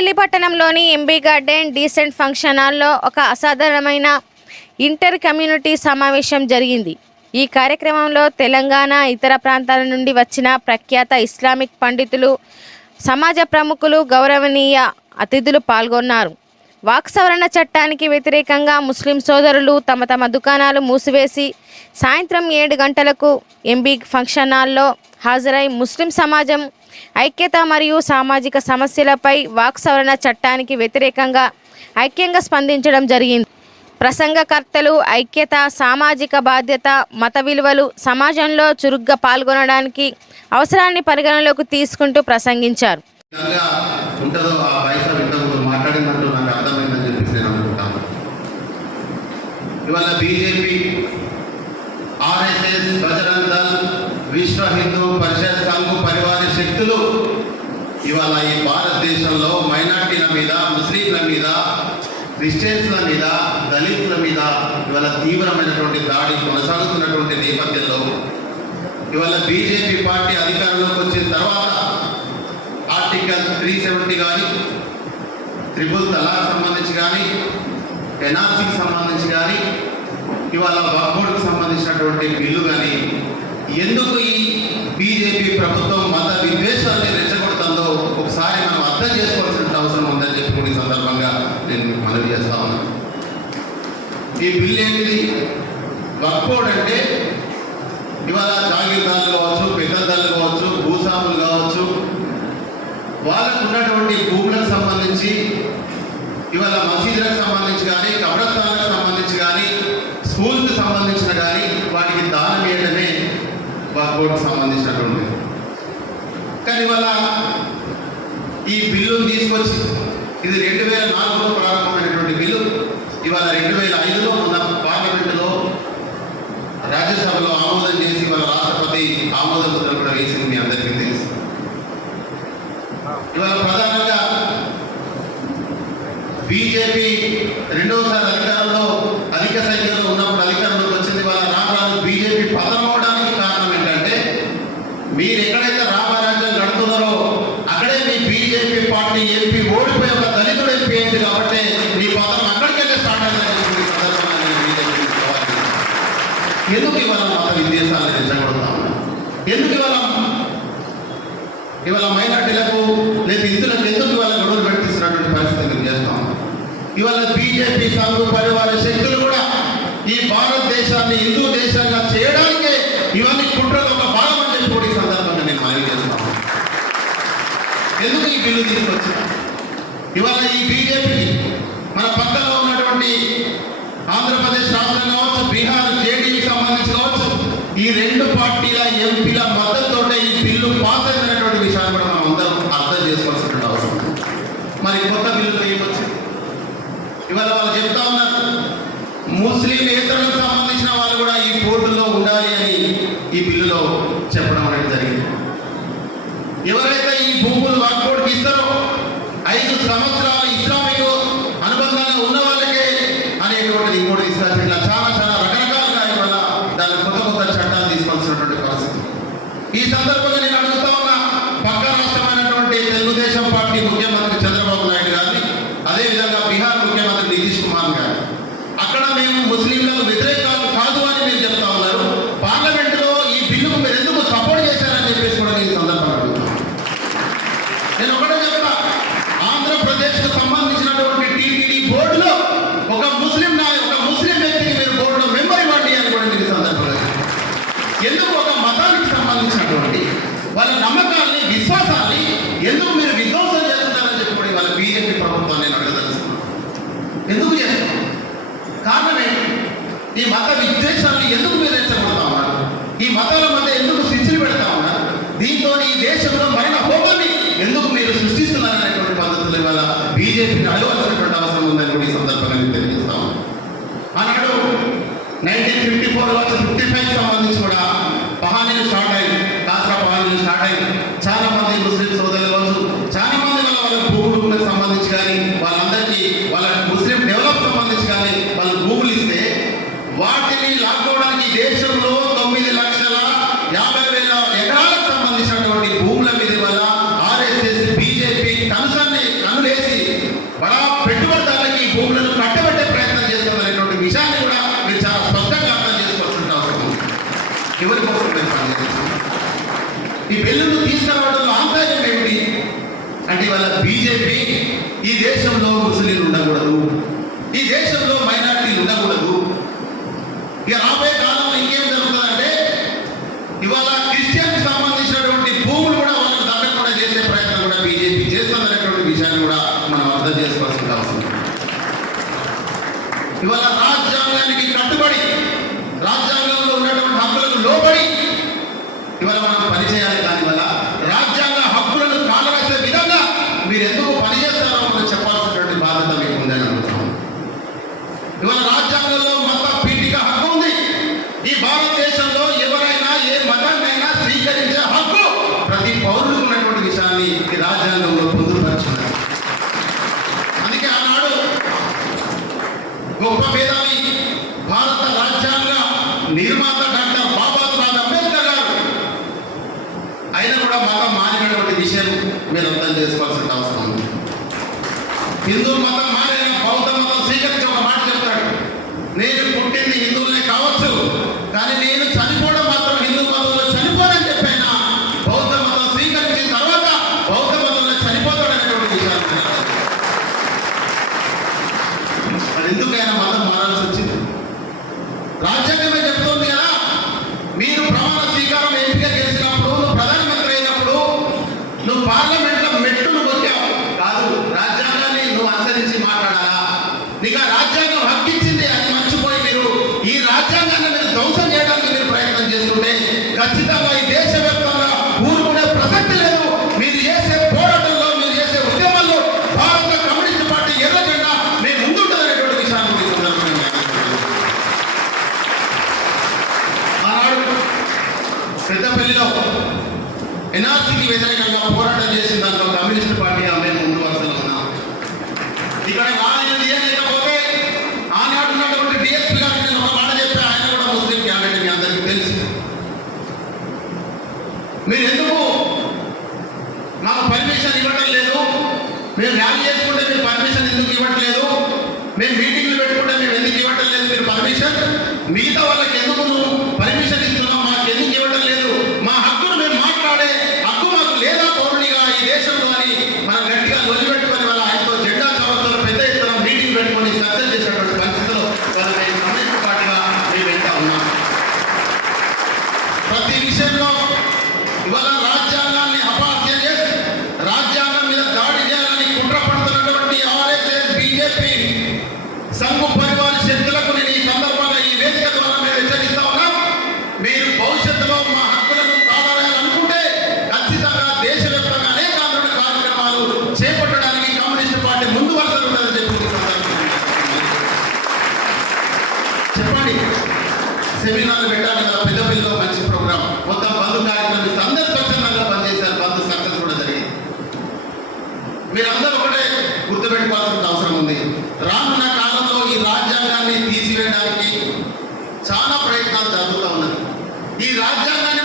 కొత్తపల్లి పట్టణంలోని MB garden decent function హాల్లో ఒక అసాధారణమైన ఇంటర్ కమ్యూనిటీ సమావేశం జరిగింది. ఈ కార్యక్రమంలో తెలంగాణ ఇతర ప్రాంతాల నుండి వచ్చిన ప్రఖ్యాత ఇస్లామిక్ పండితులు సమాజ ప్రముఖులు గౌరవనీయ అతిథులు పాల్గొన్నారు. వాక్ సవరణ చట్టానికి వ్యతిరేకంగా ముస్లిం సోదరులు తమ తమ దుకాణాలు మూసివేసి సాయంత్రం ఏడు గంటలకు ఎంబీ ఫంక్షన్ హాల్లో హాజరై ముస్లిం సమాజం ఐక్యత మరియు సామాజిక సమస్యలపై వాక్ సవరణ చట్టానికి వ్యతిరేకంగా ఐక్యంగా స్పందించడం జరిగింది. ప్రసంగకర్తలు ఐక్యత సామాజిక బాధ్యత మత విలువలు సమాజంలో చురుగ్గా పాల్గొనడానికి అవసరాన్ని పరిగణలోకి తీసుకుంటూ ప్రసంగించారు. ఇవాళ బీజేపీ ఆర్ఎస్ఎస్ బజరంగ్ దళ్ విశ్వ హిందూ పరిషత్ సంఘ్ పరివార శక్తులు ఇవాళ ఈ భారతదేశంలో మైనార్టీల మీద ముస్లింల మీద క్రిస్టియన్స్ల మీద దళితుల మీద ఇవాళ తీవ్రమైనటువంటి దాడి కొనసాగుతున్నటువంటి నేపథ్యంలో ఇవాళ బీజేపీ పార్టీ అధికారంలోకి వచ్చిన తర్వాత ఆర్టికల్ త్రీ సెవెంటీ కానీ త్రిపుల్ తలాక్ సంబంధించి కానీ ఎన్ఆర్సీకి సంబంధించి కానీ ఇవాళ వక్ఫోర్డ్కి సంబంధించినటువంటి బిల్లు కానీ ఎందుకు ఈ బీజేపీ ప్రభుత్వం మత విద్వేషాన్ని రెచ్చగొడుతుందో? ఒకసారి మనం అర్థం చేసుకోవాల్సిన అవసరం ఉందని చెప్పి కూడా ఈ సందర్భంగా నేను మీకు మనవి చేస్తా ఉన్నాను ఈ బిల్లు ఏంటిది? వక్ఫోర్డ్ అంటే ఇవాళ జాగీర్దారులు కావచ్చు పెద్దదారులు కావచ్చు భూస్వాములు కావచ్చు వాళ్ళకు ఉన్నటువంటి భూములకు సంబంధించి ఇవాళ మసీదులకు సంబంధించి కానీ కబ్రస్థానాలకు సంబంధించి కానీ స్కూల్కి సంబంధించిన కానీ వాటికి దానం వేయడమే వక్ఫోర్డ్కి సంబంధించినటువంటి కానీ ఇవాళ ఈ బిల్లును తీసుకొచ్చి ఇది రెండు వేల నాలుగులో ప్రారంభమైనటువంటి బిల్లు. ఇవాళ రెండు వేల ఐదులో మన పార్లమెంటులో రాజ్యసభలో ఆమోదం చేసి మన రాష్ట్రపతి ఆమోద ముద్ర కూడా వేసింది మీ అందరికీ తెలుసు. ఇవాళ ప్రధానంగా బీజేపీ రెండవసారి అధికారంలో అధిక సంఖ్యలో ఉన్నప్పుడు అధికారంలోకి వచ్చింది వాళ్ళ రాష్ట్రాలు బీజేపీ పతనం అవడానికి కారణం ఏంటంటే మీరు ఎక్కడైతే రామరాజ్యం గడుతున్నారో అక్కడే మీ బీజేపీ పార్టీ ఎంపీ ఓడిపోయి ఒక దళితుడు ఎంపీ అయింది కాబట్టి మీ పతనం అక్కడికి వెళ్ళి స్టార్ట్ అయిందని ఈ సందర్భంగా నేను బీజేపీకి సవాల్ చేస్తున్నాను. ఎందుకు ఇవాళ మత విద్వేషాలను రెచ్చగొడతాం ఎందుకు ఇవాళ ఇవాళ మైనార్టీలకు లేదా ఇందులకు ఎందుకు ఇవాళ గొడవలు పెట్టిస్తున్నటువంటి పరిస్థితి మేము చేస్తాం. ఇవాళ బీజేపీ సంఘ పరివార శక్తులు కూడా ఈ భారతదేశాన్ని హిందూ దేశంగా చేయడానికే ఇవన్నీ కుట్రలు ఒక భాగం అని చెప్పి కూడా ఈ సందర్భంగా నేను మనవి చేస్తాను ఎందుకు ఈ బిల్లు తీసుకొచ్చిన ఇవాళ ఈ బీజేపీ మన పక్కలో ఉన్నటువంటి ఆంధ్రప్రదేశ్ రాష్ట్రం కావచ్చు బీహార్ జేడీకి సంబంధించి కావచ్చు ఈ రెండు పార్టీల ఎంపీల మద్దతుతోటే ఈ బిల్లు పాస్ అయినటువంటి విషయాన్ని కూడా మనం అందరం అర్థం చేసుకోవాల్సిన అవసరం ఉంది. మరి కొత్త బిల్లులో ఏమొచ్చింది ఇవాళ వాళ్ళు చెప్తా ఉన్నారు ముస్లిం నేతలకు సంబంధించిన వాళ్ళు కూడా ఈ బోర్డులో ఉండాలి అని ఈ చెప్పడం అనేది జరిగింది. ఎవరైతే ఈ భూములు వాక్కోడికి ఇస్తారో ఐదు సంవత్సరాల ఇస్లామిక్ అనుబంధాన్ని ఉన్న వాళ్ళకే అనేటువంటిది ఇంకోటి తీసుకొచ్చి ఇట్లా చాలా చాలా రకరకాలుగా వల్ల దాని కొత్త కొత్త చట్టాలు తీసుకోవాల్సినటువంటి పరిస్థితి. ఈ సందర్భంగా నేను అడుగుతా ఉన్నా పక్క రాష్ట్రమైనటువంటి తెలుగుదేశం పార్టీ ముఖ్యమంత్రి చంద్రబాబు నాయుడు గారిని అదేవిధంగా బీహార్ ఎందుకు ఒక మతానికి సంబంధించినటువంటి వాళ్ళ నమ్మకాల్ని విశ్వాసాన్ని ఎందుకు మీరు విధ్వంసం చేస్తున్నారని చెప్పి వాళ్ళ బీజేపీ ప్రభుత్వాన్ని అడగదలుచుకున్నాను ఎందుకు చేస్తున్నారు కారణం ఏంటి? ఈ మత విద్వేషాన్ని ఎందుకు మీరు రెచ్చగొడతా ఉన్నారు ఈ మతాల మధ్య ఎందుకు శిక్షలు పెడతా ఉన్నారు దీంతో ఈ దేశంలో మరణ హోమాన్ని ఎందుకు మీరు సృష్టిస్తున్నారనేటువంటి పద్ధతులు ఇవాళ బీజేపీని అడగవలసిన ఆదుకోవడానికి దేశంలో తొమ్మిది లక్షల యాభై వేల ఎకరాలకు సంబంధించినటువంటి భూముల మీద వల్ల ఆర్ఎస్ఎస్ బీజేపీ కనసాన్ని కనులేసి బడా పెట్టుబడిదారులకి భూములను కట్టబెట్టే ప్రయత్నం చేస్తున్నటువంటి విషయాన్ని కూడా మీరు చాలా స్పష్టంగా అర్థం చేసుకోవాల్సిన అవసరం ఎవరి కోసం ఈ బిల్లును తీసుకురావడంలో ఆంతర్యం ఏమిటి? అంటే ఇవాళ బీజేపీ ఈ దేశంలో ముస్లింలు ఉండకూడదు. విధానాన్ని ఈ రాజ్యాంగంలో పొందుపరచున్నారు అందుకే ఆనాడు గొప్ప మేధావి భారత రాజ్యాంగ నిర్మాత డాక్టర్ బాబాసాహెబ్ అంబేద్కర్ గారు. ఆయన కూడా మతం మారినటువంటి విషయం మీరు అర్థం చేసుకోవాల్సిన అవసరం ఉంది. హిందూ మతం మారిన బౌద్ధ మతం స్వీకరించి ఒక మాట చెప్తాడు నేను పుట్టింది హిందువులే మీరు ఎందుకు నాకు పర్మిషన్ ఇవ్వడం లేదు. మేము ర్యాలీ చేసుకుంటే మీరు పర్మిషన్ ఎందుకు ఇవ్వట్లేదు? మేము మీటింగ్లు పెట్టుకుంటే మేము ఎందుకు ఇవ్వటం లేదు? మీరు పర్మిషన్ మిగతా వాళ్ళకి ఎందుకు మీరందరూ ఒకటే గుర్తుపెట్టుకోవాల్సిన అవసరం ఉంది. రానున్న కాలంలో ఈ రాజ్యాంగాన్ని తీసివేయడానికి చాలా ప్రయత్నాలు జరుగుతూ ఉన్నాయి ఈ రాజ్యాంగాన్ని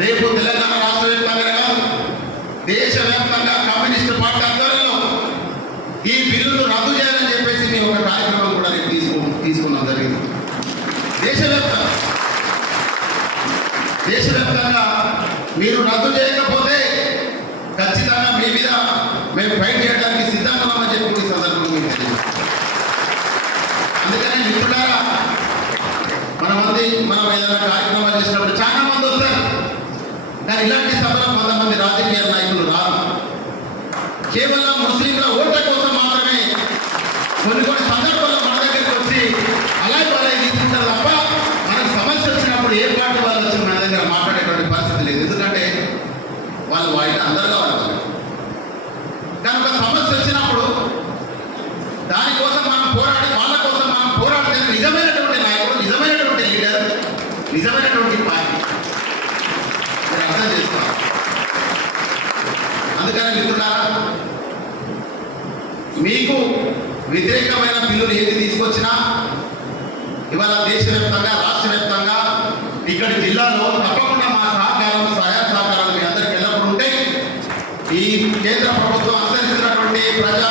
రేపు తెలంగాణ రాష్ట్ర వ్యాప్తంగా దేశవ్యాప్తంగా కమ్యూనిస్ట్ పార్టీ అందరూ ఈ బిల్లును రద్దు చేయాలని చెప్పేసి మీ ఒక కార్యక్రమం కూడా నేను తీసుకు తీసుకున్నాం జరిగింది. దేశవ్యాప్తంగా దేశవ్యాప్తంగా మీరు రద్దు చేయకపోతే ఖచ్చితంగా మీ మీద మేము బయట కేవలం ముస్లింల ఓట్ల కోసం మాత్రమే కొన్ని కొన్ని సందర్భాల్లో మన దగ్గరికి వచ్చి అలాగే వాళ్ళే తీసుకుంటారు తప్ప మనకు సమస్య వచ్చినప్పుడు ఏ పార్టీ వాళ్ళు వచ్చి మన దగ్గర మాట్లాడేటువంటి పరిస్థితి లేదు. ఎందుకంటే వాళ్ళు వాయిన అందరూ వాళ్ళు. కనుక సమస్య వచ్చినప్పుడు దానికోసం మనం పోరాడి వాళ్ళ కోసం మనం పోరాడితే నిజమైనటువంటి నాయకుడు నిజమైనటువంటి లీడర్ నిజమైనటువంటి పార్టీ. అర్థం చేసుకోవాలి. అందుకని మిత్రులారా మీకు వ్యతిరేకమైన బిల్లులు ఏది తీసుకొచ్చినా? ఇవాళ దేశవ్యాప్తంగా రాష్ట్ర వ్యాప్తంగా ఇక్కడి జిల్లాలో తప్పకుండా మా సహకారం సహాయ సహకారాలు మీ అందరికీ ఎల్లప్పుడు ఈ కేంద్ర ప్రభుత్వం అనుసరిస్తున్నటువంటి ప్రజా